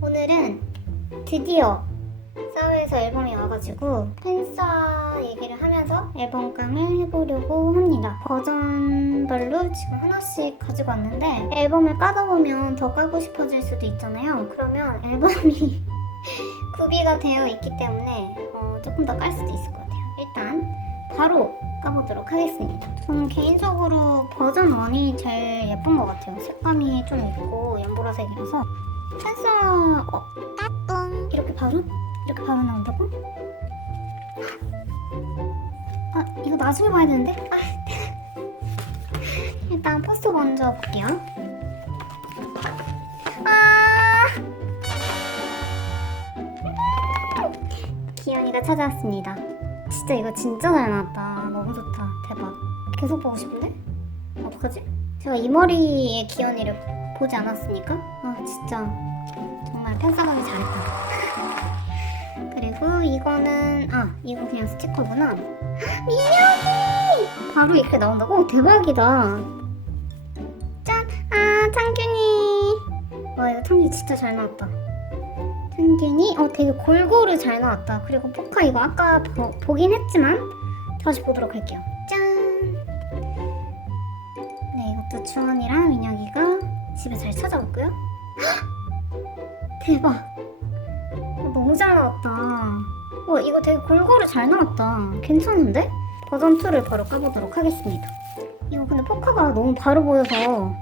오늘은 드디어 사회에서 앨범이 와가지고 팬싸 얘기를 하면서 앨범감을 해보려고 합니다. 버전별로 지금 하나씩 가지고 왔는데 앨범을 까다 보면 더 까고 싶어질 수도 있잖아요. 그러면 앨범이 구비가 되어 있기 때문에 어, 조금 더 깔 수도 있을 것 같아요. 일단 바로 까보도록 하겠습니다. 저는 개인적으로 버전 1이 제일 예쁜 것 같아요. 색감이 좀 있고 연보라색이라서 팬싸 어, 따뚱 이렇게 바로? 이렇게 바로 나온다고? 아 이거 나중에 봐야 되는데? 아, 일단 포스터 먼저 볼게요. 아 기현이가 찾아왔습니다. 진짜 이거 진짜 잘 나왔다. 너무 좋다. 대박. 계속 보고 싶은데? 어떡하지? 제가 이 머리의 기현이를 보지 않았으니까? 아 진짜 정말 팬싸감이 잘했다. 그리고 이거는 아 이거 그냥 스티커구나. 민혁이 바로 이렇게 나온다고? 대박이다. 짠! 아 창균이. 와 이거 창균이 진짜 잘 나왔다. 창균이 어 되게 골고루 잘 나왔다. 그리고 포카 이거 아까 보, 보긴 했지만 다시 보도록 할게요. 이것도 주원이랑 민혁이가 집에 잘 찾아왔고요. 헉! 대박. 어, 너무 잘 나왔다. 와 이거 되게 골고루 잘 나왔다. 괜찮은데? 버전 2를 바로 까보도록 하겠습니다. 이거 근데 포카가 너무 바로 보여서 와,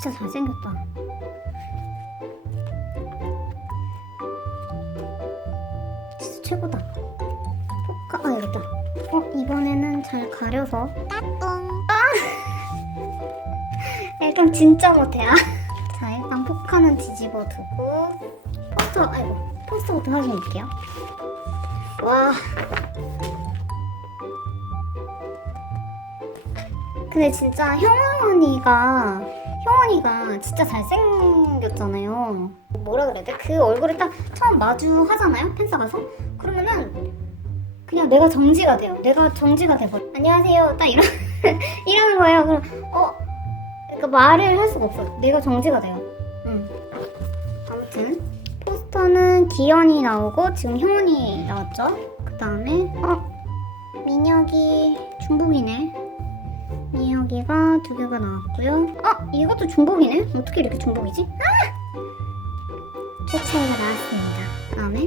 진짜 잘생겼다. 진짜 최고다. 포카 아 여기다. 어 이번에는 잘 가려서 따뚱 아 일단 진짜 못해 아. 자 일단 포카는 뒤집어 두고 포스터 아이고 포스터부터 확인해 볼게요. 와. 근데 진짜 형원이가 형원이가 진짜 잘생겼잖아요. 뭐라 그래야 돼? 그 얼굴을 딱 처음 마주 하잖아요. 팬싸 가서 그러면은 그냥 내가 정지가 돼요. 내가 정지가 돼버려. 안녕하세요. 딱 이러 이러는 거예요. 그럼 어 그러니까 말을 할 수가 없어. 내가 정지가 돼요. 응. 아무튼 포스터는 기현이 나오고 지금 형원이 나왔죠. 그 다음에 어 민혁이 중복이네. 민혁이가 두 개가 나왔고요. 어 이것도 중복이네. 어떻게 이렇게 중복이지? 아! 최채가 나왔습니다. 그 다음에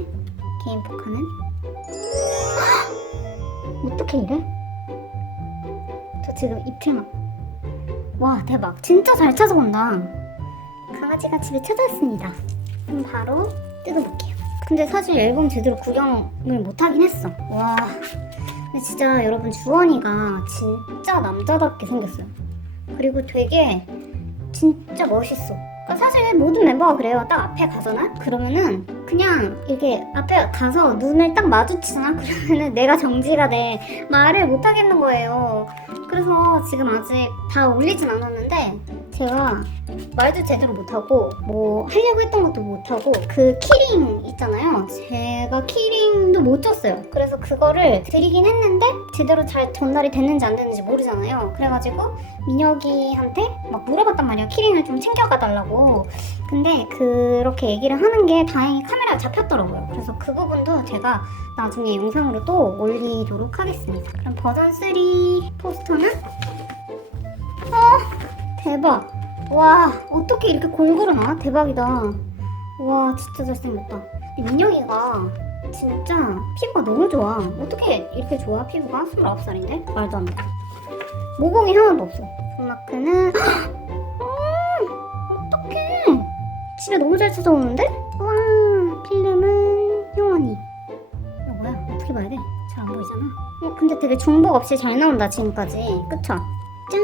개인 포카는 헉! 어떻게 이래? 저 지금 입틀막 와 대박. 진짜 잘 찾아온다. 강아지가 집에 찾아왔습니다. 그럼 바로 뜯어볼게요. 근데 사실 앨범 제대로 구경을 못하긴 했어. 와 근데 진짜 여러분 주원이가 진짜 남자답게 생겼어요. 그리고 되게 진짜 멋있어. 그러니까 사실 모든 멤버가 그래요. 딱 앞에 가잖아 그러면은 그냥 이렇게 앞에 가서 눈을 딱 마주치잖아? 그러면은 내가 정지가 돼 말을 못 하겠는 거예요. 그래서 지금 아직 다 올리진 않았는데 제가 말도 제대로 못하고 뭐 하려고 했던 것도 못하고 그 키링 있잖아요. 제가 키링도 못 줬어요. 그래서 그거를 드리긴 했는데 제대로 잘 전달이 됐는지 안 됐는지 모르잖아요. 그래가지고 민혁이한테 막 물어봤단 말이야 키링을 좀 챙겨가 달라고. 근데 그렇게 얘기를 하는 게 다행히 카메라에 잡혔더라고요. 그래서 그 부분도 제가 나중에 영상으로 또 올리도록 하겠습니다. 그럼 버전 3 포스터는? 어 대박. 와 어떻게 이렇게 골고루 나와 대박이다. 와 진짜 잘생겼다. 근데 민혁이가 진짜 피부가 너무 좋아. 어떻게 이렇게 좋아? 피부가? 29살인데? 말도 안돼. 모공이 하나도 없어. 손마크는 음, 어떡해. 집에 너무 잘 찾아오는데? 와 필름은 효원이. 이거 뭐야? 어떻게 봐야 돼? 잘 안 보이잖아. 어, 근데 되게 중복 없이 잘 나온다 지금까지. 그쵸? 짠!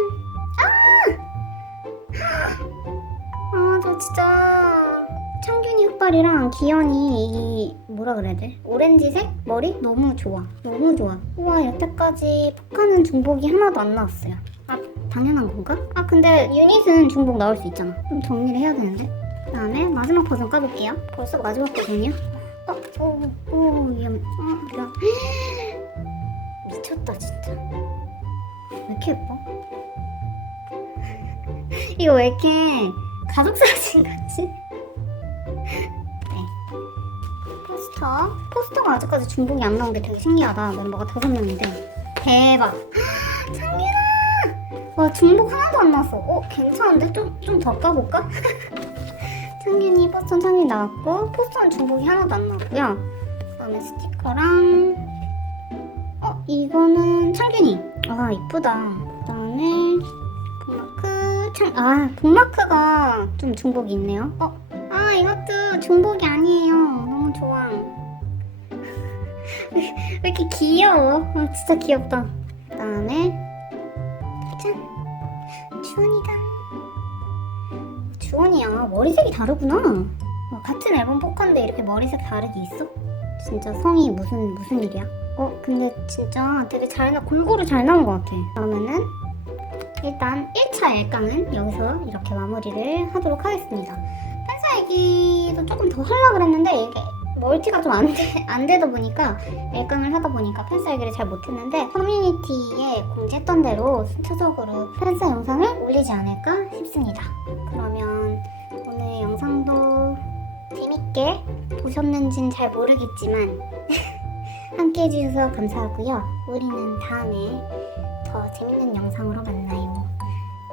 진짜 창균이 흑발이랑 기현이 이 뭐라 그래야 돼? 오렌지색 머리 너무 좋아. 너무 좋아. 우와, 여태까지 포카는 중복이 하나도 안 나왔어요. 아, 당연한 건가? 아, 근데 유닛은 중복 나올 수 있잖아. 좀 정리를 해야 되는데. 그다음에 마지막 버전 까볼게요. 벌써 마지막 버전이야? 어, 오, 오, 위험. 어, 위험. 미쳤다 진짜. 왜 이렇게 예뻐? 이거 왜 이렇게 가족 사진 같이. 네. 포스터. 포스터가 아직까지 중복이 안 나온 게 되게 신기하다. 멤버가 다섯 명인데. 대박. 창균아! 와, 중복 하나도 안 나왔어. 어, 괜찮은데? 좀, 좀 더 까볼까? 창균이 포스터 창균이 나왔고, 포스터는 중복이 하나도 안 나왔고요. 그 다음에 스티커랑, 어, 이거는 창균이. 아, 이쁘다. 창, 아, 북마크가 좀 중복이 있네요. 어, 아, 이것도 중복이 아니에요. 너무 좋아. 왜, 왜 이렇게 귀여워? 아, 진짜 귀엽다. 그 다음에, 짠! 주원이다. 주원이야. 머리색이 다르구나. 어, 같은 앨범 포카인데 이렇게 머리색 다르게 있어? 진짜 성이 무슨, 무슨 일이야? 어, 근데 진짜 되게 잘 나, 골고루 잘 나온 것 같아. 그러면은, 일단 1차 일강은 여기서 이렇게 마무리를 하도록 하겠습니다. 팬사 얘기도 조금 더 하려고 그랬는데 이게 멀티가 좀안 돼, 안 되다 보니까 일강을 하다 보니까 팬사 얘기를 잘 못했는데 커뮤니티에 공지했던 대로 순차적으로 팬사 영상을 올리지 않을까 싶습니다. 그러면 오늘 영상도 재밌게 보셨는진 잘 모르겠지만 함께 해주셔서 감사하고요. 우리는 다음에 더 재밌는 영상으로 만나요.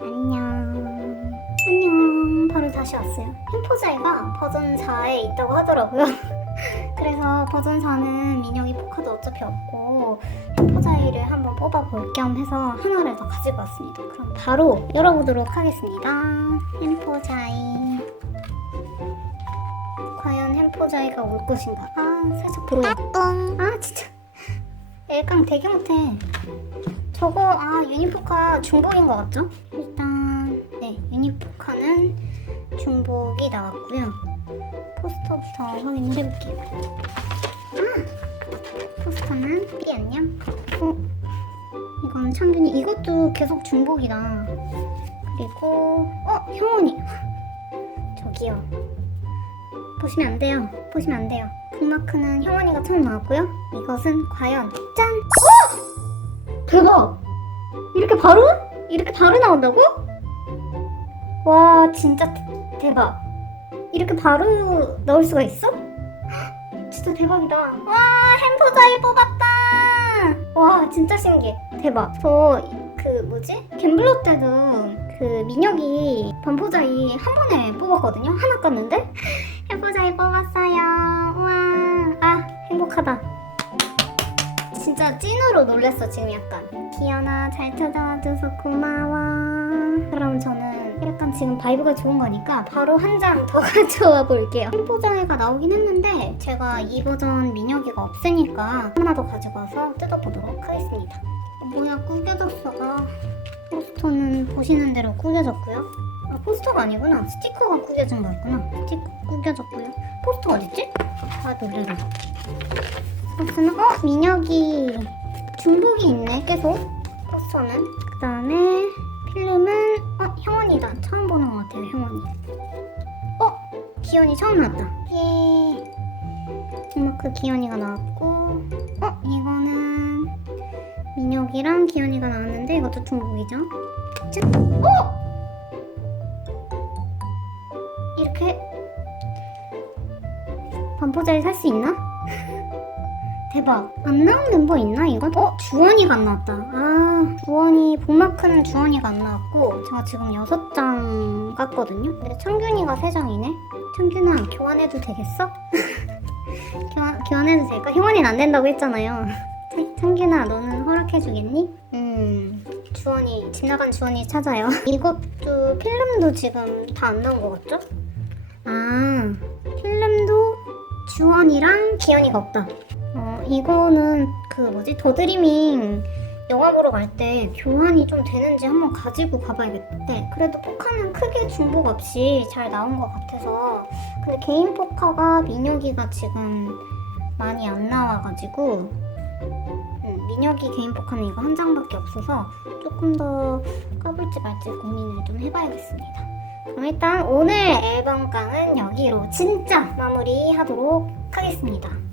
안녕. 안녕. 바로 다시 왔어요. 햄포자이가 버전 4에 있다고 하더라고요. 그래서 버전 4는 민혁이 포카도 어차피 없고 햄포자이를 한번 뽑아볼 겸 해서 하나를 더 가지고 왔습니다. 그럼 바로 열어보도록 하겠습니다. 햄포자이. 과연 햄포자이가 올 것인가? 아, 살짝 보여. 아, 진짜. 일강 되게 못해. 저거 아 유니포카 중복인 것 같죠? 유니포카는 중복이 나왔고요. 포스터부터 확인을 해볼게요. 아 포스터는 삐 안녕. 어 이건 창균이 이것도 계속 중복이다. 그리고 어 형원이 저기요. 보시면 안 돼요. 보시면 안 돼요. 북마크는 형원이가 처음 나왔고요. 이것은 과연 짠! 어! 대박! 이렇게 바로? 이렇게 바로 나온다고? 와 진짜 대- 대박. 이렇게 바로 나올 수가 있어? 헉, 진짜 대박이다. 와 햄포자이 뽑았다. 와 진짜 신기해. 대박. 저 그 뭐지? 갬블러 때도 그 민혁이 반포자이 한 번에 뽑았거든요. 하나 깠는데? 햄포자이 뽑았어요. 우와. 아 행복하다. 진짜 찐으로 놀랬어 지금 약간. 기현아 잘 찾아와줘서 고마워. 그럼 저는 약간 지금 바이브가 좋은 거니까 바로 한장더 가져와 볼게요. 햄포장애가 나오긴 했는데 제가 이 버전 민혁이가 없으니까 하나 더 와서 뜯어보도록 하겠습니다. 어, 뭐야 구겨졌어가. 포스터는 보시는 대로 구겨졌고요. 아 포스터가 아니구나. 스티커가 구겨진 거였구나. 스티커 구겨졌고요. 포스터 어딨지? 아 놀래라 포스는 어 민혁이 중복이 있네 계속. 포스터는. 그 다음에 필름은 어 형원이다. 처음 보는 것 같아요 형원이. 어? 기현이 처음 나왔다. 예. 음마크 기현이가 나왔고 어? 이거는 민혁이랑 기현이가 나왔는데 이것도 중복이죠? 짠 어! 이렇게 반포자를 살 수 있나? 대박. 안 나온 멤버 있나 이거? 어? 주원이가 안 나왔다. 아 주원이 복마크는 주원이가 안 나왔고 제가 지금 여섯 장 깠거든요. 근데 창균이가 세 장이네. 창균아 교환해도 되겠어? 교환 교환해도 될까? 형원이는 안 된다고 했잖아요. 창- 창균아 너는 허락해주겠니? 음 주원이 집 나간 주원이 찾아요. 이것도 필름도 지금 다 안 나온 것 같죠? 아 필름도 주원이랑 기현이가 없다. 어, 이거는 그 뭐지 더드리밍 영화 보러 갈 때 교환이 좀 되는지 한번 가지고 가봐야겠대. 그래도 포카는 크게 중복 없이 잘 나온 것 같아서. 근데 개인 포카가 민혁이가 지금 많이 안 나와가지고 음, 민혁이 개인 포카는 이거 한 장밖에 없어서 조금 더 까볼지 말지 고민을 좀 해봐야겠습니다. 그럼 일단 오늘 앨범깡은 여기로 진짜 마무리 하도록 하겠습니다.